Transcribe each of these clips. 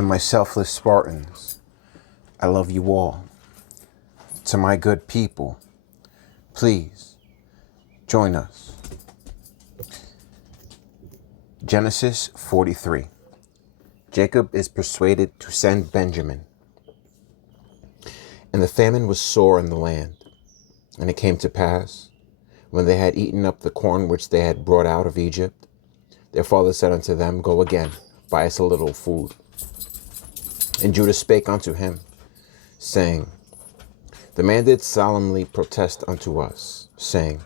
To my selfless Spartans, I love you all. To my good people, please join us. Genesis 43. Jacob is persuaded to send Benjamin. And the famine was sore in the land. And it came to pass, when they had eaten up the corn which they had brought out of Egypt, their father said unto them, Go again, buy us a little food. And Judah spake unto him, saying, The man did solemnly protest unto us, saying,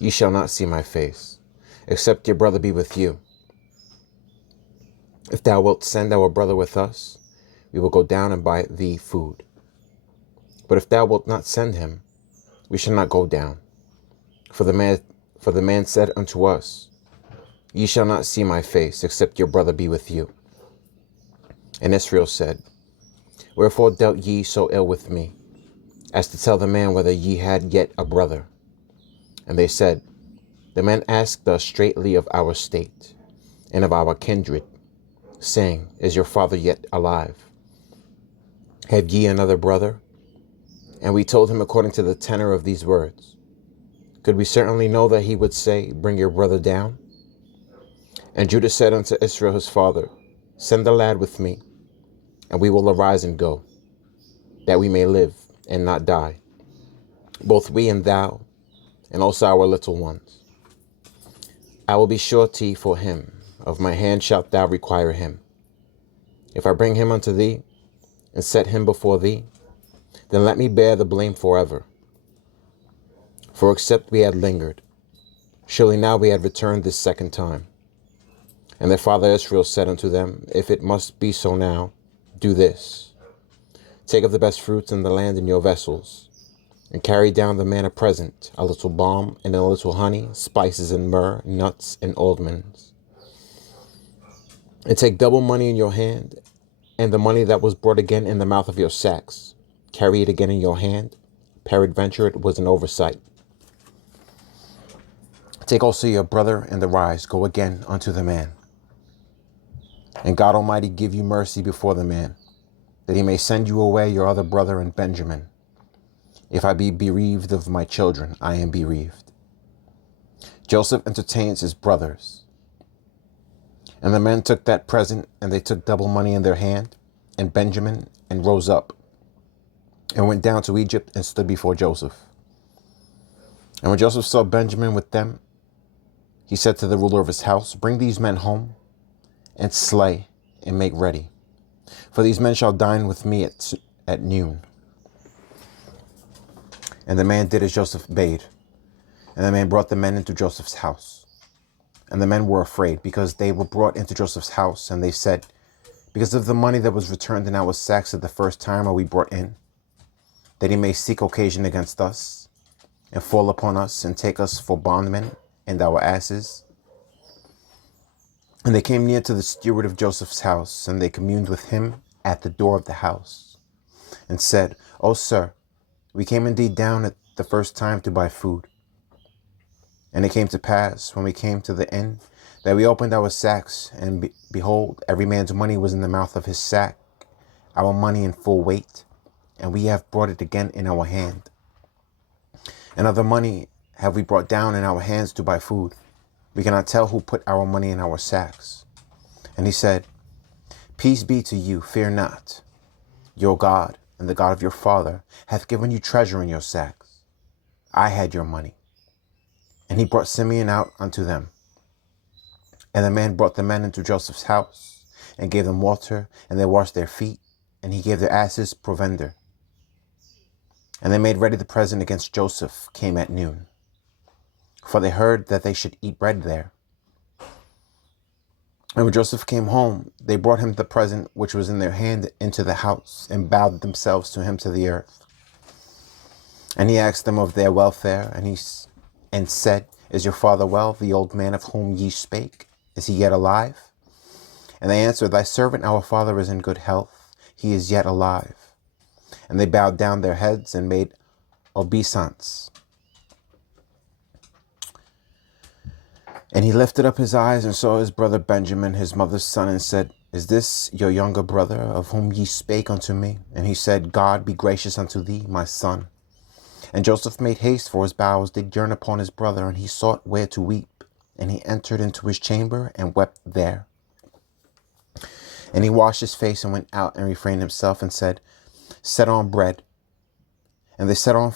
Ye shall not see my face, except your brother be with you. If thou wilt send our brother with us, we will go down and buy thee food. But if thou wilt not send him, we shall not go down. For the man said unto us, Ye shall not see my face, except your brother be with you. And Israel said, Wherefore dealt ye so ill with me, as to tell the man whether ye had yet a brother? And they said, The man asked us straitly of our state, and of our kindred, saying, Is your father yet alive? Have ye another brother? And we told him according to the tenor of these words. Could we certainly know that he would say, Bring your brother down? And Judah said unto Israel his father, Send the lad with me, and we will arise and go, that we may live and not die, both we and thou, and also our little ones. I will be surety for him, of my hand shalt thou require him. If I bring him unto thee, and set him before thee, then let me bear the blame forever. For except we had lingered, surely now we had returned this second time. And their father Israel said unto them, If it must be so now, do this. Take of the best fruits in the land in your vessels, and carry down the man a present, a little balm and a little honey, spices and myrrh, nuts and almonds. And take double money in your hand, and the money that was brought again in the mouth of your sacks. Carry it again in your hand. Peradventure it was an oversight. Take also your brother and arise, go again unto the man. And God Almighty give you mercy before the man, that he may send you away your other brother and Benjamin. If I be bereaved of my children, I am bereaved. Joseph entertains his brothers. And the men took that present, and they took double money in their hand, and Benjamin, and rose up, and went down to Egypt, and stood before Joseph. And when Joseph saw Benjamin with them, he said to the ruler of his house, Bring these men home, and slay, and make ready. For these men shall dine with me at noon. And the man did as Joseph bade. And the man brought the men into Joseph's house. And the men were afraid, because they were brought into Joseph's house. And they said, Because of the money that was returned in our sacks at the first time are we brought in, that he may seek occasion against us, and fall upon us, and take us for bondmen, and our asses. And they came near to the steward of Joseph's house, and they communed with him at the door of the house, and said, O sir, we came indeed down at the first time to buy food. And it came to pass, when we came to the inn, that we opened our sacks, and behold, every man's money was in the mouth of his sack, our money in full weight, and we have brought it again in our hand. And other money have we brought down in our hands to buy food. We cannot tell who put our money in our sacks. And he said, Peace be to you, fear not. Your God and the God of your father hath given you treasure in your sacks. I had your money. And he brought Simeon out unto them. And the man brought the men into Joseph's house, and gave them water, and they washed their feet, and he gave their asses provender. And they made ready the present against Joseph, came at noon. For they heard that they should eat bread there. And when Joseph came home, they brought him the present which was in their hand into the house, and bowed themselves to him to the earth. And he asked them of their welfare, and said, Is your father well, the old man of whom ye spake? Is he yet alive? And they answered, Thy servant our father is in good health, he is yet alive. And they bowed down their heads and made obeisance. And he lifted up his eyes and saw his brother Benjamin, his mother's son, and said, Is this your younger brother, of whom ye spake unto me? And he said, God be gracious unto thee, my son. And Joseph made haste, for his bowels did yearn upon his brother, and he sought where to weep. And he entered into his chamber and wept there. And he washed his face and went out and refrained himself and said, Set on bread. And they set on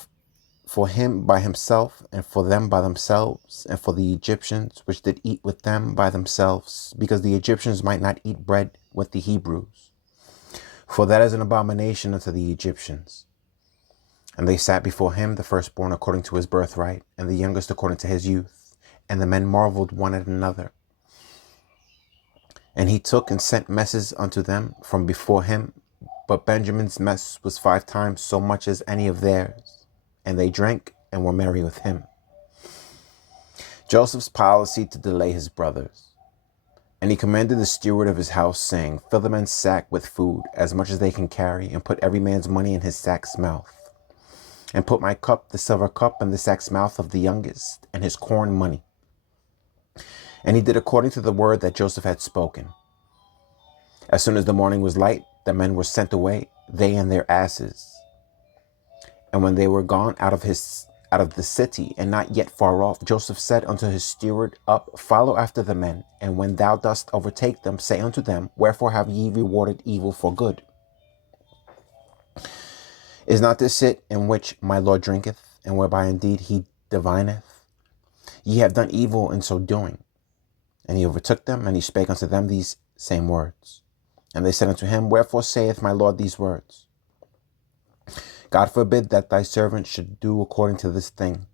for him by himself, and for them by themselves, and for the Egyptians which did eat with them by themselves, because the Egyptians might not eat bread with the Hebrews, for that is an abomination unto the Egyptians. And they sat before him, the firstborn according to his birthright, and the youngest according to his youth. And the men marveled one at another. And he took and sent messes unto them from before him, but Benjamin's mess was 5 times so much as any of theirs. And they drank and were merry with him. Joseph's policy to delay his brothers. And he commanded the steward of his house, saying, Fill the men's sack with food, as much as they can carry, and put every man's money in his sack's mouth. And put my cup, the silver cup, in the sack's mouth of the youngest, and his corn money. And he did according to the word that Joseph had spoken. As soon as the morning was light, the men were sent away, they and their asses. And when they were gone out of the city, and not yet far off, Joseph said unto his steward, Up, follow after the men, and when thou dost overtake them, say unto them, Wherefore have ye rewarded evil for good? Is not this it in which my Lord drinketh, and whereby indeed he divineth? Ye have done evil in so doing. And he overtook them, and he spake unto them these same words. And they said unto him, Wherefore saith my Lord these words? God forbid that thy servant should do according to this thing.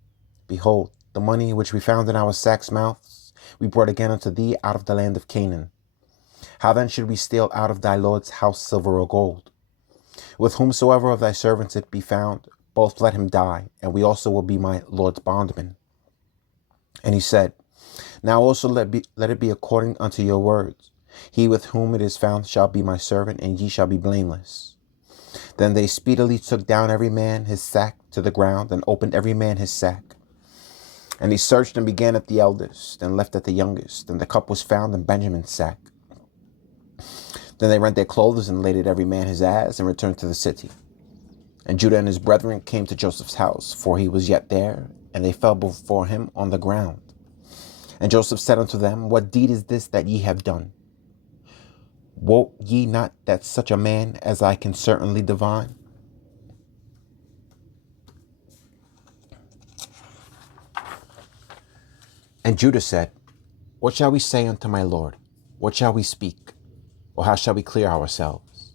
Behold, the money which we found in our sacks' mouths, we brought again unto thee out of the land of Canaan. How then should we steal out of thy Lord's house silver or gold? With whomsoever of thy servants it be found, both let him die, and we also will be my Lord's bondmen. And he said, Now also let it be according unto your words. He with whom it is found shall be my servant, and ye shall be blameless. Then they speedily took down every man his sack to the ground, and opened every man his sack. And he searched and began at the eldest, and left at the youngest, and the cup was found in Benjamin's sack. Then they rent their clothes, and laid it every man his ass, and returned to the city. And Judah and his brethren came to Joseph's house, for he was yet there, and they fell before him on the ground. And Joseph said unto them, What deed is this that ye have done? Wot ye not that such a man as I can certainly divine? And Judah said, What shall we say unto my Lord? What shall we speak? Or how shall we clear ourselves?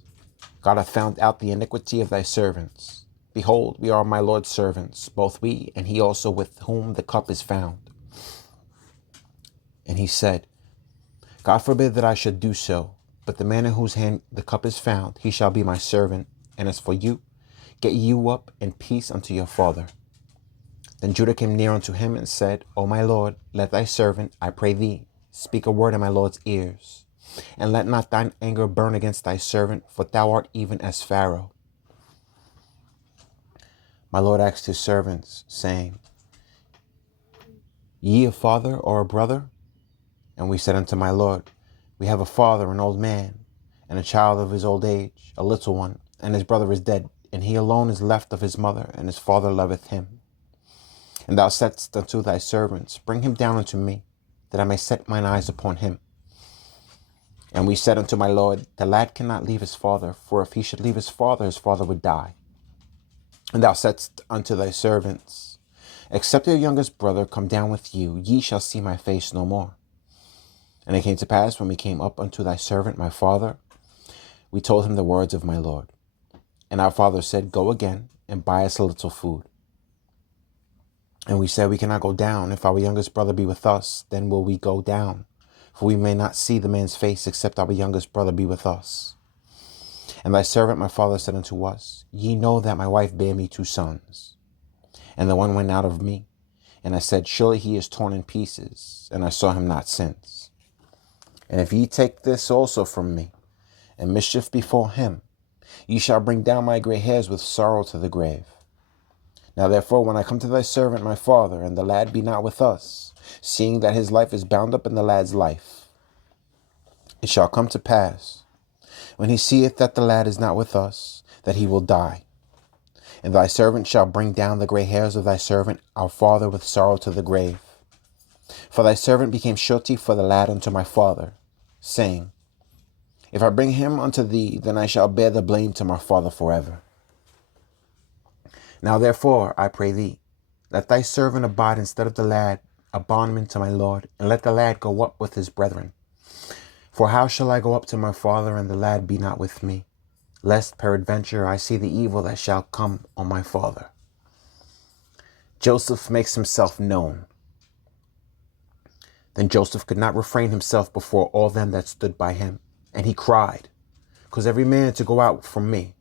God hath found out the iniquity of thy servants. Behold, we are my Lord's servants, both we and he also with whom the cup is found. And he said, God forbid that I should do so, but the man in whose hand the cup is found, he shall be my servant. And as for you, get you up in peace unto your father. Then Judah came near unto him and said, O my Lord, let thy servant, I pray thee, speak a word in my Lord's ears. And let not thine anger burn against thy servant, for thou art even as Pharaoh. My Lord asked his servants, saying, Ye a father or a brother? And we said unto my Lord, We have a father, an old man, and a child of his old age, a little one, and his brother is dead, and he alone is left of his mother, and his father loveth him. And thou saidst unto thy servants, Bring him down unto me, that I may set mine eyes upon him. And we said unto my Lord, The lad cannot leave his father, for if he should leave his father would die. And thou saidst unto thy servants, Except your youngest brother come down with you, ye shall see my face no more. And it came to pass, when we came up unto thy servant my father, we told him the words of my Lord. And our father said, Go again, and buy us a little food. And we said, We cannot go down. If our youngest brother be with us, then will we go down. For we may not see the man's face, except our youngest brother be with us. And thy servant my father said unto us, Ye know that my wife bare me 2 sons. And the one went out of me. And I said, Surely he is torn in pieces, and I saw him not since. And if ye take this also from me, and mischief befall him, ye shall bring down my gray hairs with sorrow to the grave. Now therefore, when I come to thy servant my father, and the lad be not with us, seeing that his life is bound up in the lad's life, It shall come to pass, when he seeth that the lad is not with us, that he will die. And thy servant shall bring down the gray hairs of thy servant, our father, with sorrow to the grave. For thy servant became surety for the lad unto my father, saying, If I bring him unto thee, then I shall bear the blame to my father forever. Now therefore, I pray thee, let thy servant abide instead of the lad, a bondman to my lord, and let the lad go up with his brethren. For how shall I go up to my father, and the lad be not with me? Lest peradventure I see the evil that shall come on my father. Joseph makes himself known. Then Joseph could not refrain himself before all them that stood by him, and he cried, Cause every man to go out from me.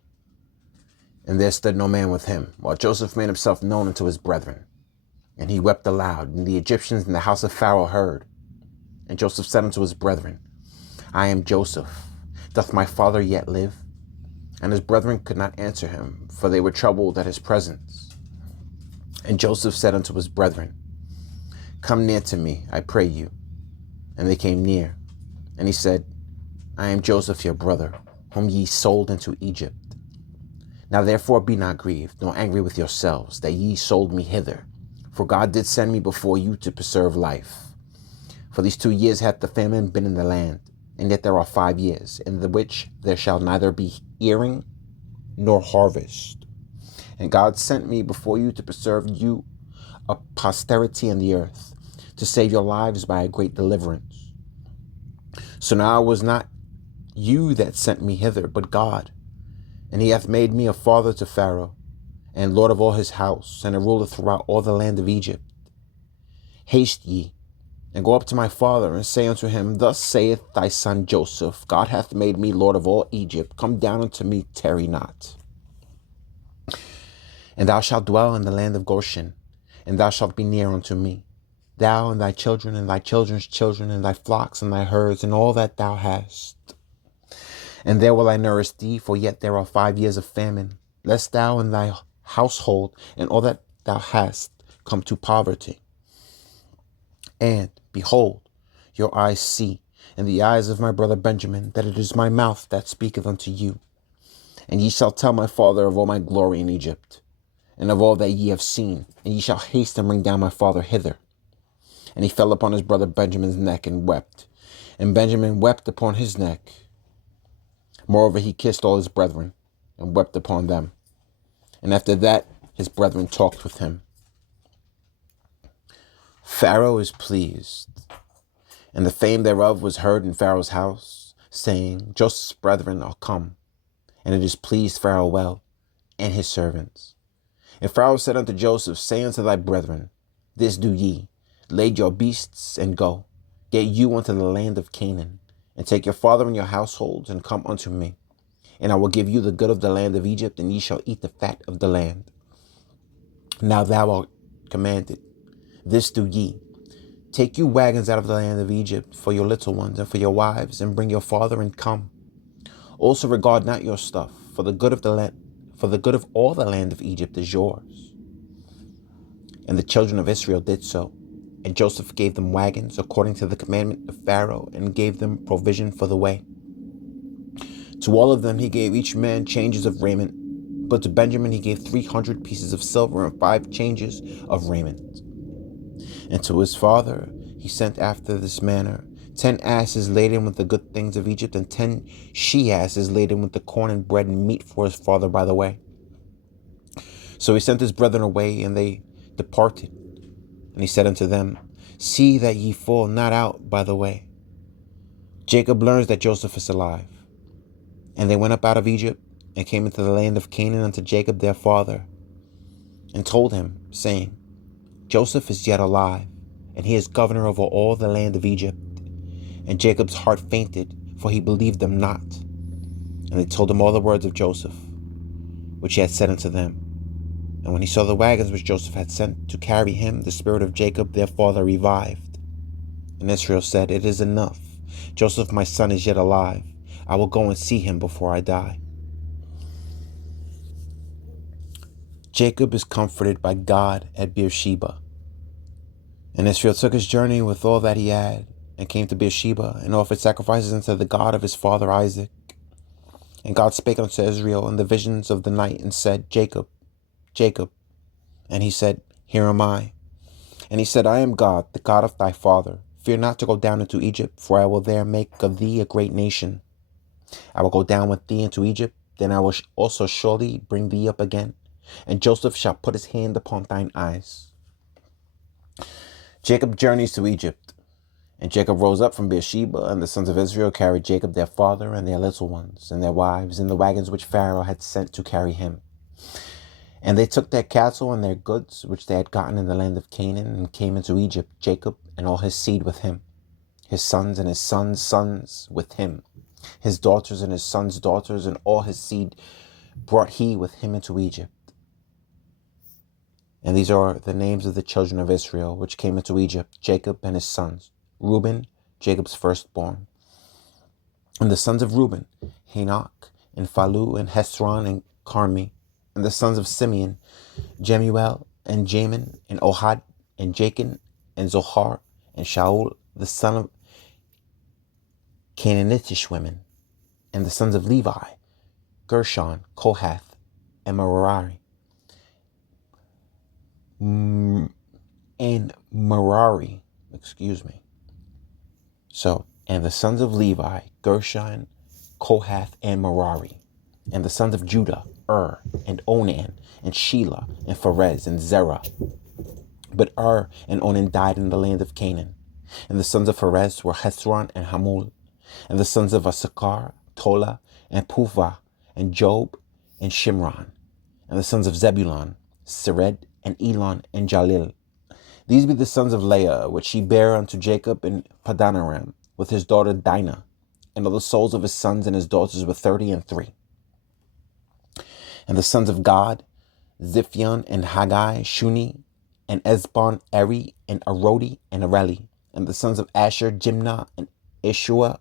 And there stood no man with him, while Joseph made himself known unto his brethren. And he wept aloud, and the Egyptians in the house of Pharaoh heard. And Joseph said unto his brethren, I am Joseph. Doth my father yet live? And his brethren could not answer him, for they were troubled at his presence. And Joseph said unto his brethren, Come near to me, I pray you. And they came near. And he said, I am Joseph your brother, whom ye sold into Egypt. Now therefore be not grieved, nor angry with yourselves, that ye sold me hither. For God did send me before you to preserve life. For these 2 years hath the famine been in the land, and yet there are 5 years, in the which there shall neither be earing nor harvest. And God sent me before you to preserve you a posterity in the earth, to save your lives by a great deliverance. So now it was not you that sent me hither, but God. And he hath made me a father to Pharaoh, and lord of all his house, and a ruler throughout all the land of Egypt. Haste ye, and go up to my father, and say unto him, Thus saith thy son Joseph, God hath made me lord of all Egypt. Come down unto me, tarry not. And thou shalt dwell in the land of Goshen, and thou shalt be near unto me, thou and thy children, and thy children's children, and thy flocks, and thy herds, and all that thou hast. And there will I nourish thee, for yet there are 5 years of famine, lest thou and thy household and all that thou hast come to poverty. And, behold, your eyes see, and the eyes of my brother Benjamin, that it is my mouth that speaketh unto you. And ye shall tell my father of all my glory in Egypt, and of all that ye have seen, and ye shall haste and bring down my father hither. And he fell upon his brother Benjamin's neck and wept, and Benjamin wept upon his neck. Moreover, he kissed all his brethren, and wept upon them. And after that, his brethren talked with him. Pharaoh is pleased, and the fame thereof was heard in Pharaoh's house, saying, Joseph's brethren are come, and it is pleased Pharaoh well, and his servants. And Pharaoh said unto Joseph, Say unto thy brethren, This do ye, lade your beasts, and go, get you unto the land of Canaan, and take your father and your households, and come unto me. And I will give you the good of the land of Egypt, and ye shall eat the fat of the land. Now thou art commanded, this do ye, take you wagons out of the land of Egypt for your little ones and for your wives, and bring your father and come. Also regard not your stuff, for the good of the land, for the good of all the land of Egypt is yours. And the children of Israel did so. And Joseph gave them wagons according to the commandment of Pharaoh, and gave them provision for the way. To all of them he gave each man changes of raiment, but to Benjamin he gave 300 pieces of silver and 5 changes of raiment. And to his father he sent after this manner 10 asses laden with the good things of Egypt, and 10 she-asses laden with the corn and bread and meat for his father by the way. So he sent his brethren away, and they departed. And he said unto them, See that ye fall not out by the way. Jacob learns that Joseph is alive. And they went up out of Egypt, and came into the land of Canaan unto Jacob their father, and told him, saying, Joseph is yet alive, and he is governor over all the land of Egypt. And Jacob's heart fainted, for he believed them not. And they told him all the words of Joseph, which he had said unto them. And when he saw the wagons which Joseph had sent to carry him, the spirit of Jacob their father revived. And Israel said, It is enough. Joseph my son is yet alive. I will go and see him before I die. Jacob is comforted by God at Beersheba. And Israel took his journey with all that he had, and came to Beersheba, and offered sacrifices unto the God of his father Isaac. And God spake unto Israel in the visions of the night, and said, Jacob, Jacob. And he said, Here am I. And he said, I am God, the God of thy father. Fear not to go down into Egypt, for I will there make of thee a great nation. I will go down with thee into Egypt, then I will also surely bring thee up again. And Joseph shall put his hand upon thine eyes. Jacob journeys to Egypt. And Jacob rose up from Beersheba, and the sons of Israel carried Jacob their father and their little ones, and their wives, in the wagons which Pharaoh had sent to carry him. And they took their cattle and their goods, which they had gotten in the land of Canaan, and came into Egypt, Jacob and all his seed with him, his sons and his sons' sons with him, his daughters and his sons' daughters, and all his seed brought he with him into Egypt. And these are the names of the children of Israel, which came into Egypt, Jacob and his sons. Reuben, Jacob's firstborn. And the sons of Reuben, Hanok, and Phalu, and Hezron, and Carmi. And the sons of Simeon, Jemuel, and Jamin, and Ohad, and Jachin, and Zohar, and Shaul, the son of Canaanitish women. And the sons of Levi, Gershon, Kohath, and Merari. And the sons of Levi, Gershon, Kohath, and Merari. And the sons of Judah, and Onan, and Shelah, and Pharez, and Zerah. But and Onan died in the land of Canaan. And the sons of Pharez were Hezron and Hamul. And the sons of Issachar, Tola, and Puvah, and Job, and Shimron. And the sons of Zebulun, Sered, and Elon, and Jalil. These be the sons of Leah, which she bare unto Jacob in Padanaram, with his daughter Dinah. And all the souls of his sons and his daughters were 33. And the sons of Gad, Ziphion, and Haggai, Shuni, and Esbon, Eri, and Arodi, and Areli. And the sons of Asher, Jimnah, and Ishua,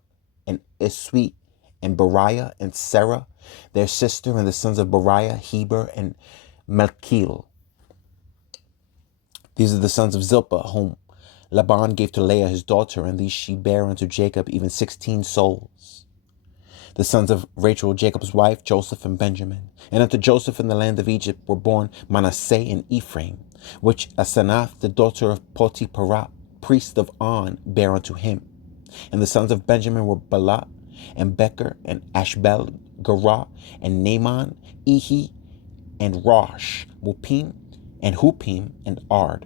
and Iswi, and Beriah, and Sarah, their sister. And the sons of Beriah, Heber, and Melchil. These are the sons of Zilpah, whom Laban gave to Leah his daughter, and these she bare unto Jacob, even 16 souls. The sons of Rachel, Jacob's wife, Joseph and Benjamin. And unto Joseph in the land of Egypt were born Manasseh and Ephraim, which Asenath, the daughter of Potipharah, priest of On, bare unto him. And the sons of Benjamin were Bela, and Becher, and Ashbel, Gerah, and Naaman, Ehi, and Rosh, Mupim, and Hupim, and Ard.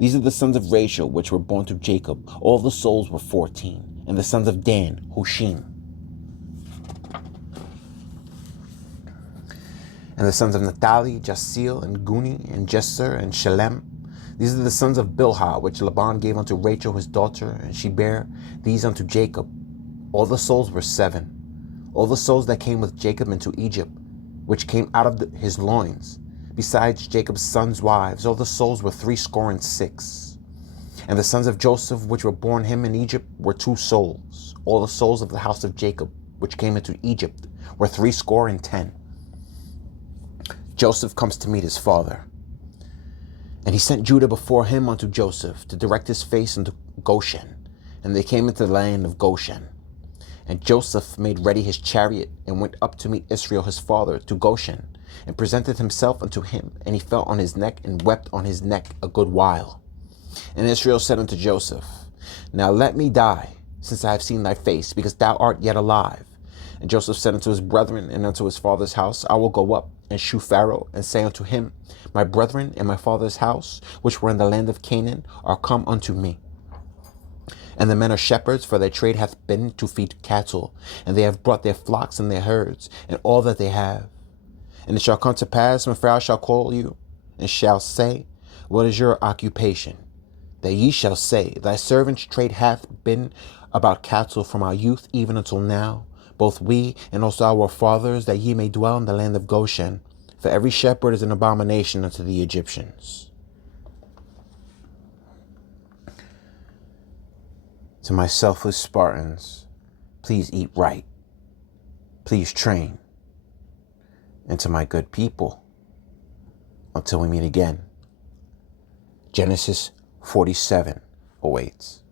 These are the sons of Rachel, which were born to Jacob. All the souls were 14. And the sons of Dan, Hushim. And the sons of Naphtali, Jasil, and Guni, and Jesser, and Shalem. These are the sons of Bilhah, which Laban gave unto Rachel his daughter, and she bare these unto Jacob. All the souls were 7. All the souls that came with Jacob into Egypt, which came out of his loins, besides Jacob's sons' wives, all the souls were 66. And the sons of Joseph, which were born him in Egypt, were 2 souls. All the souls of the house of Jacob, which came into Egypt, were 70. Joseph comes to meet his father. And he sent Judah before him unto Joseph, to direct his face unto Goshen. And they came into the land of Goshen. And Joseph made ready his chariot, and went up to meet Israel his father to Goshen, and presented himself unto him. And he fell on his neck, and wept on his neck a good while. And Israel said unto Joseph, Now let me die, since I have seen thy face, because thou art yet alive. And Joseph said unto his brethren and unto his father's house, I will go up and shew Pharaoh, and say unto him, My brethren and my father's house, which were in the land of Canaan, are come unto me. And the men are shepherds, for their trade hath been to feed cattle, and they have brought their flocks and their herds, and all that they have. And it shall come to pass, when Pharaoh shall call you, and shall say, What is your occupation? That ye shall say, Thy servant's trade hath been about cattle from our youth even until now, both we and also our fathers, that ye may dwell in the land of Goshen. For every shepherd is an abomination unto the Egyptians. To my selfless Spartans, please eat right. Please train. And to my good people, until we meet again, Genesis 47 awaits.